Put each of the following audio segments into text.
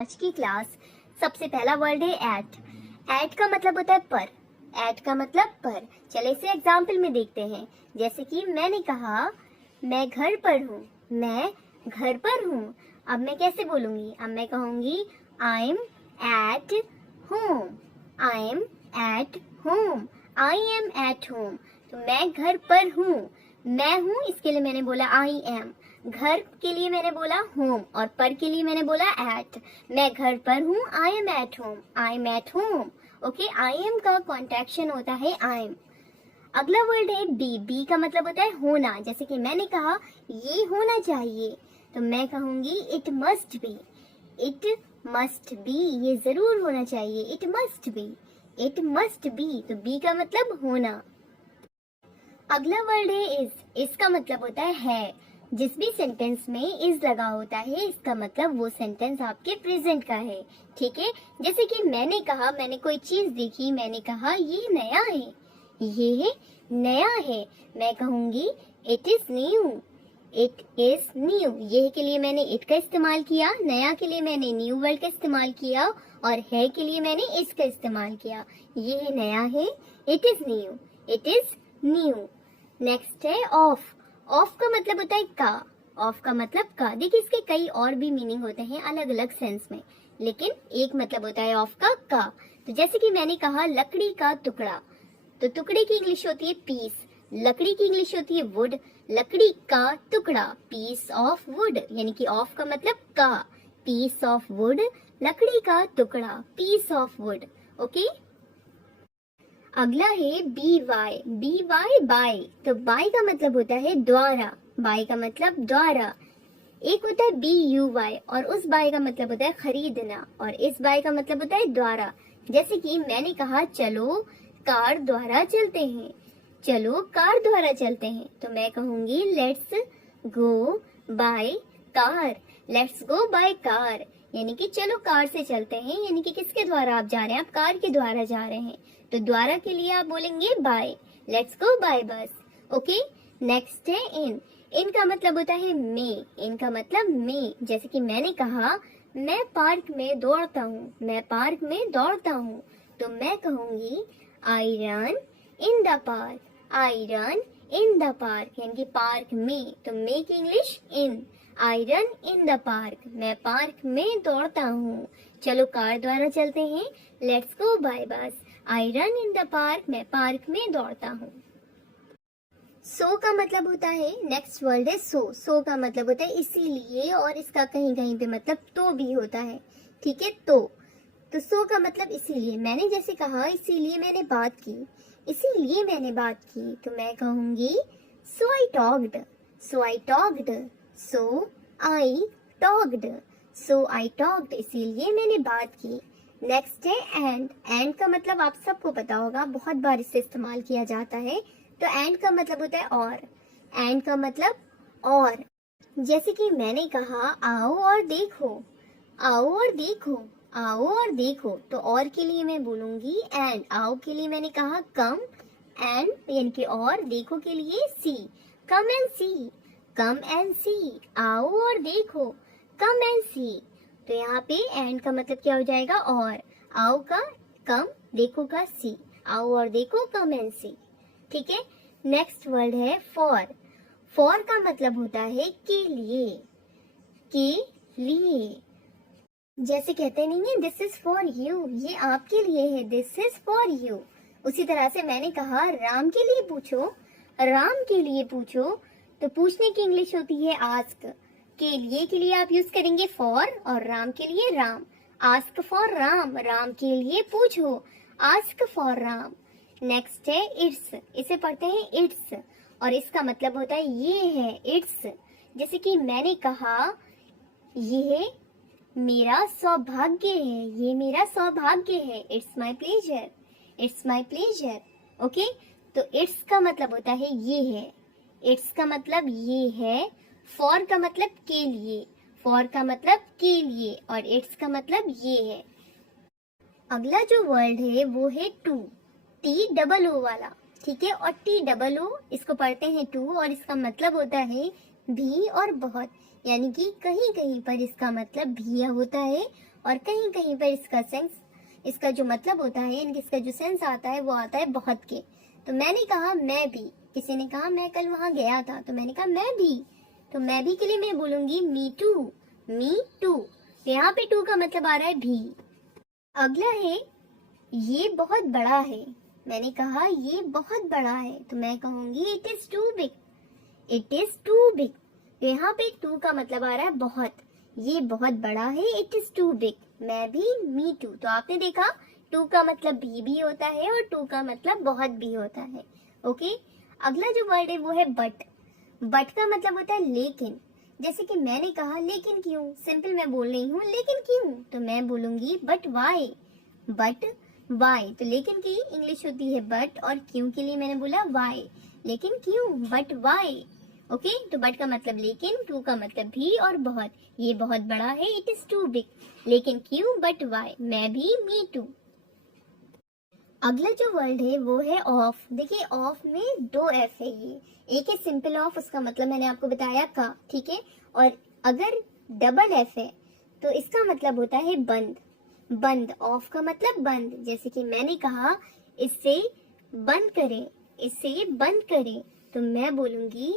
आज की क्लास सबसे पहला वर्ड है एट। एट का मतलब होता है पर। एट का मतलब पर। चले इसे एग्जाम्पल में देखते हैं। जैसे कि मैंने कहा मैं घर पर हूँ, मैं घर पर हूँ। अब मैं कैसे बोलूंगी? अब मैं कहूंगी I am at home, I am at home, I am at home. तो मैं घर पर हूँ, मैं हूँ इसके लिए मैंने बोला आई एम, घर के लिए मैंने बोला होम और पर के लिए मैंने बोला एट। मैं घर पर हूँ, I am at home, I am at home. Okay, I am का कॉन्ट्रैक्शन होता है आई एम। अगला वर्ड है बी। बी का मतलब होता है होना। जैसे कि मैंने कहा ये होना चाहिए, तो मैं कहूंगी it must be, it must be, ये जरूर होना चाहिए, it must be, it must be. तो बी का मतलब होना। अगला वर्ड है इज। इसका मतलब होता है। जिस भी सेंटेंस में इज लगा होता है इसका मतलब वो सेंटेंस आपके प्रेजेंट का है। ठीक है, जैसे कि मैंने कहा मैंने कोई चीज देखी, मैंने कहा ये नया है, ये नया है। मैं कहूंगी it is new, it is new. ये के लिए मैंने इट का इस्तेमाल किया, नया के लिए मैंने न्यू वर्ड का इस्तेमाल किया और है के लिए मैंने इस का इस्तेमाल किया। ये नया है, it is new, it is new. Next है ऑफ। ऑफ का मतलब होता है का। ऑफ का मतलब का। देखिए इसके कई और भी मीनिंग होते हैं अलग अलग सेंस में, लेकिन एक मतलब होता है ऑफ का। तो जैसे कि मैंने कहा लकड़ी का टुकड़ा, तो टुकड़े की इंग्लिश होती है पीस, लकड़ी की इंग्लिश होती है वुड, लकड़ी का टुकड़ा पीस ऑफ वुड, यानी कि ऑफ का मतलब का, पीस ऑफ वुड, लकड़ी का टुकड़ा पीस ऑफ वुड। ओके, अगला है B Y. B Y by. तो बाय का मतलब होता है द्वारा, बाय का मतलब द्वारा। एक होता है बी यू वाई और उस बाय का मतलब होता है खरीदना और इस बाय का मतलब होता है द्वारा। जैसे कि मैंने कहा चलो कार द्वारा चलते हैं, चलो कार द्वारा चलते हैं। तो मैं कहूंगी let's go by car, let's go by car, यानी कि चलो कार से चलते हैं, यानी कि किसके द्वारा आप जा रहे हैं? आप कार के द्वारा जा रहे हैं। तो द्वारा के लिए आप बोलेंगे बाय, लेट्स गो बाय बस। ओके, नेक्स्ट है इन। इन का मतलब होता है में, इन का मतलब में। जैसे कि मैंने कहा मैं पार्क में दौड़ता हूँ, मैं पार्क में दौड़ता हूँ। तो मैं कहूंगी I run in the park, I run in the park, यानी कि पार्क में। तो में की English in. I run in the park, मैं पार्क में दौड़ता हूँ। चलो कार द्वारा चलते हैं, लेट्स गो बाय बस। I run in the park, मैं पार्क में दौड़ता हूँ। सो का मतलब होता है, नेक्स्ट वर्ड है सो। सो का मतलब होता है इसीलिए और इसका कहीं कहीं पे मतलब तो भी होता है। ठीक है, तो सो का मतलब इसीलिए। मैंने जैसे कहा इसीलिए मैंने बात की, इसीलिए मैंने बात की। तो मैं कहूंगी so I talked, so I talked, so I talked, so I talked, इसीलिए मैंने बात की। नेक्स्ट है एंड। एंड का मतलब आप सबको पता होगा, बहुत बार इससे इस्तेमाल किया जाता है। तो एंड का मतलब होता है और। एंड का मतलब और। जैसे कि मैंने कहा आओ और देखो, आओ और देखो, आओ और देखो। तो और के लिए मैं बोलूंगी एंड। आओ के लिए मैंने कहा कम, एंड यानी कि और, देखो के लिए सी, come and C, come and सी, आओ और देखो, कम एंड सी। तो यहाँ पे एंड का मतलब क्या हो जाएगा? और। आओ का कम, देखो का सी, आओ और देखो, कम एंड सी। ठीक है, नेक्स्ट वर्ड है फॉर। फॉर का मतलब होता है के लिए, के लिए। जैसे कहते नहीं है दिस इज फॉर यू, ये आपके लिए है, दिस इज फॉर यू। उसी तरह से मैंने कहा राम के लिए पूछो, राम के लिए पूछो। तो पूछने की इंग्लिश होती है आस्क। के लिए आप यूज करेंगे फॉर और राम के लिए राम। आस्क फॉर राम, राम के लिए पूछो, आस्क फॉर राम। नेक्स्ट है इट्स। इसे पढ़ते हैं इट्स और इसका मतलब होता है ये है, इट्स। जैसे कि मैंने कहा ये मेरा सौभाग्य है, ये मेरा सौभाग्य है, it's my pleasure, it's my pleasure. Okay, तो इट्स का मतलब होता है ये है, इट्स का मतलब ये है। फॉर का मतलब के लिए, फॉर का मतलब के लिए और इट्स का मतलब ये है। अगला जो वर्ड है वो है टू, टी डबल ओ वाला। ठीक है, और टी डबल ओ इसको पढ़ते हैं टू और इसका मतलब होता है भी और बहुत, यानी कि कहीं कहीं पर इसका मतलब भी होता है और कहीं कहीं पर इसका जो मतलब होता है यानी कि इसका जो सेंस आता है वो आता है बहुत के। तो मैंने कहा मैं भी, किसी ने कहा मैं कल वहां गया था, तो मैंने कहा मैं भी, तो मैं भी के लिए मैं बोलूंगी मी टू, मी टू। यहाँ पे टू का मतलब आ रहा है भी। अगला है ये बहुत बड़ा है। मैंने कहा ये बहुत बड़ा है, तो मैं कहूंगी it is too big, it is too big. यहाँ पे टू का मतलब आ रहा है बहुत, ये बहुत बड़ा है, इट इज टू बिग। मैं भी, मी टू। तो आपने देखा टू का मतलब भी होता है और टू का मतलब बहुत भी होता है। ओके, अगला जो वर्ड है वो है बट। बट का मतलब होता है लेकिन। जैसे कि मैंने कहा लेकिन क्यों, सिंपल मैं बोल रही हूँ लेकिन क्यों, तो मैं बोलूंगी बट वाई, बट वाई। तो लेकिन की इंग्लिश होती है बट, और क्यों के लिए मैंने बोला वाई, लेकिन क्यों, बट वाई। ओके, तो बट का मतलब लेकिन, टू का मतलब भी और बहुत। ये बहुत बड़ा है, इट इज टू बिग, लेकिन क्यों, बट वाई। मैं भी, मी टू। अगला जो वर्ड है वो है ऑफ। देखिए ऑफ में दो एफ है, ये एक है सिंपल ऑफ, उसका मतलब मैंने आपको बताया का, ठीक है। और अगर डबल एफ है तो इसका मतलब होता है बंद, बंद। ऑफ का मतलब बंद। जैसे कि मैंने कहा इससे बंद करें, इससे बंद करें, तो मैं बोलूंगी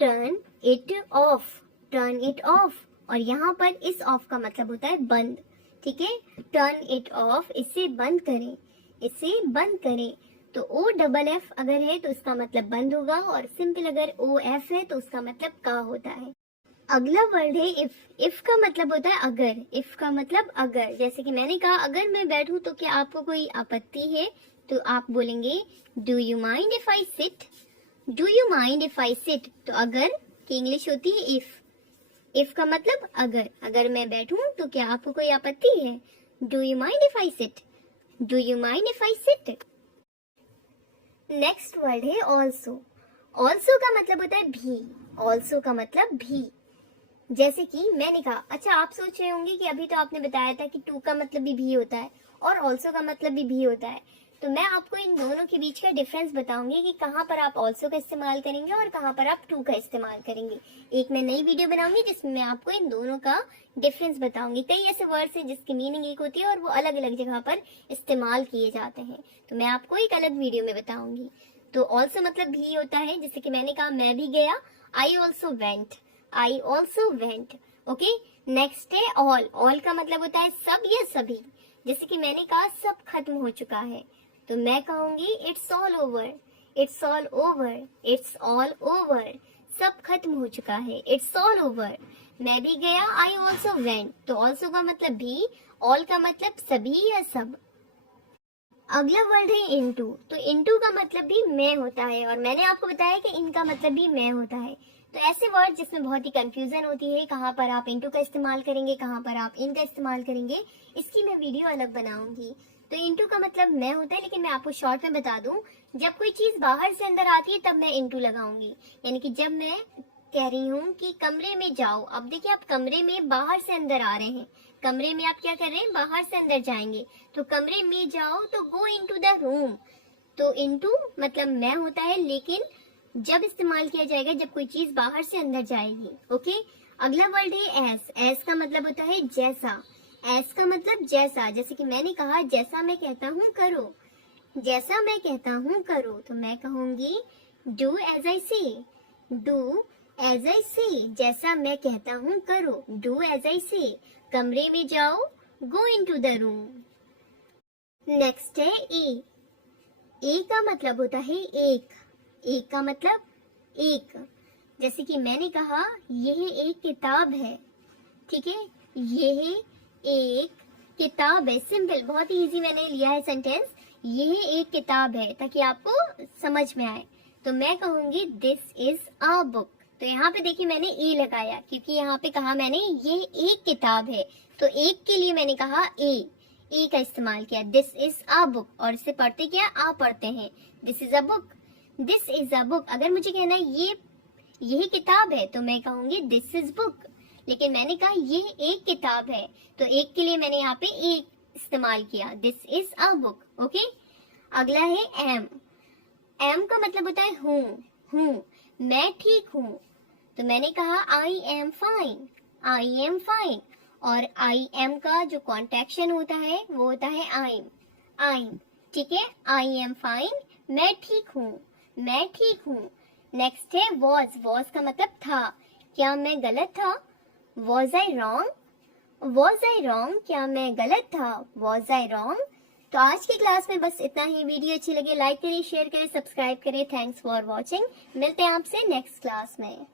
turn it of, turn it of. और यहाँ पर इस ऑफ का मतलब होता है बंद, ठीक है। टर्न इट ऑफ, इससे बंद करें, इसे बंद करें। तो ओ डबल एफ अगर है तो इसका मतलब बंद होगा, और सिंपल अगर ओ एफ है तो उसका मतलब का होता है। अगला वर्ड है इफ। इफ का मतलब होता है अगर, इफ का मतलब अगर। जैसे कि मैंने कहा अगर मैं बैठूं तो क्या आपको कोई आपत्ति है, तो आप बोलेंगे do you mind if I sit, do you mind if I sit. तो अगर की इंग्लिश होती है इफ, इफ का मतलब अगर, अगर मैं बैठूं तो क्या आपको कोई आपत्ति है, do you mind if I sit, do you mind if I sit. Next word है ऑल्सो। ऑल्सो का मतलब होता है भी, ऑल्सो का मतलब भी। जैसे कि मैंने कहा, अच्छा आप सोच रहे होंगे कि अभी तो आपने बताया था कि टू का मतलब भी होता है और ऑल्सो का मतलब भी होता है, तो मैं आपको इन दोनों के बीच का डिफरेंस बताऊंगी कि कहाँ पर आप ऑल्सो का इस्तेमाल करेंगे और कहाँ पर आप टू का इस्तेमाल करेंगे। एक मैं नई वीडियो बनाऊंगी जिसमें मैं आपको इन दोनों का डिफरेंस बताऊंगी। कई ऐसे वर्ड्स हैं जिसकी मीनिंग एक होती है और वो अलग अलग जगह पर इस्तेमाल किए जाते हैं, तो मैं आपको एक अलग वीडियो में बताऊंगी। तो ऑल्सो मतलब भी होता है, जैसे कि मैंने कहा मैं भी गया, I also went, I also went. Okay, next है ऑल। ऑल का मतलब होता है सब या सभी। जैसे कि मैंने कहा सब खत्म हो चुका है, तो मैं कहूंगी it's all over, it's all over, it's all over. सब खत्म हो चुका है, इट्स ऑल ओवर। मैं भी गया, आई ऑल्सो वेंट। तो ऑल्सो का मतलब भी, ऑल का मतलब सभी या सब। अगला वर्ड है इनटू। तो इनटू का मतलब भी मैं होता है, और मैंने आपको बताया कि इनका मतलब भी मैं होता है। तो ऐसे वर्ड जिसमें बहुत ही कंफ्यूजन होती है, कहाँ पर आप इनटू का इस्तेमाल करेंगे, कहाँ पर आप इन का इस्तेमाल करेंगे, इसकी मैं वीडियो अलग बनाऊंगी। तो इनटू का मतलब मैं होता है, लेकिन मैं आपको शॉर्ट में बता दूं, जब कोई चीज बाहर से अंदर आती है तब मैं इनटू लगाऊंगी। यानी कि जब मैं कह रही हूँ कि कमरे में जाओ, अब देखिए आप कमरे में बाहर से अंदर आ रहे हैं, कमरे में आप क्या कर रहे हैं, बाहर से अंदर जाएंगे, तो कमरे में जाओ तो गो इनटू द रूम। तो इनटू मतलब मैं होता है, लेकिन जब इस्तेमाल किया जाएगा जब कोई चीज बाहर से अंदर जाएगी। ओके, अगला वर्ड है एस। एस का मतलब होता है जैसा, एस का मतलब जैसा। जैसे कि मैंने कहा जैसा मैं कहता हूँ करो, जैसा मैं कहता हूँ करो, तो मैं कहूंगी डू एज आई से, डू एज आई से। जैसा मैं कहता हूँ करो, डू एज आई से। कमरे में जाओ, go into the room. Next है ए। ए का मतलब होता है एक, एक का मतलब एक। जैसे कि मैंने कहा यह एक किताब है, ठीक है, यह एक किताब है। सिंपल, बहुत ही इजी मैंने लिया है सेंटेंस, यह एक किताब है, ताकि आपको समझ में आए। तो मैं कहूंगी दिस इज अ बुक। तो यहाँ पे देखिए मैंने ए लगाया, क्योंकि यहाँ पे कहा मैंने ये एक किताब है, तो एक के लिए मैंने कहा ए का इस्तेमाल किया। दिस इज अ बुक, और इसे पढ़ते क्या, आ पढ़ते हैं, this is a book, this is a book. अगर मुझे कहना है यही किताब है, तो मैं कहूंगी दिस इज बुक। लेकिन मैंने कहा ये एक किताब है, तो एक के लिए मैंने यहाँ पे एक इस्तेमाल किया, this is a book. Okay, अगला है एम। एम का मतलब होता है हूँ, मैं ठीक हूँ। तो मैंने कहा I am fine, I am fine. और आई एम का जो कॉन्ट्रैक्शन होता है वो होता है आईम। ठीक है, आई एम फाइन, मैं ठीक हूँ। नेक्स्ट है वॉज का मतलब था, क्या मैं गलत था? वॉज आई रॉन्ग, क्या मैं गलत था? Was I wrong. तो आज की क्लास में बस इतना ही। वीडियो अच्छी लगे लाइक करें, शेयर करें, सब्सक्राइब करें। Thanks for watching. मिलते हैं आपसे नेक्स्ट क्लास में।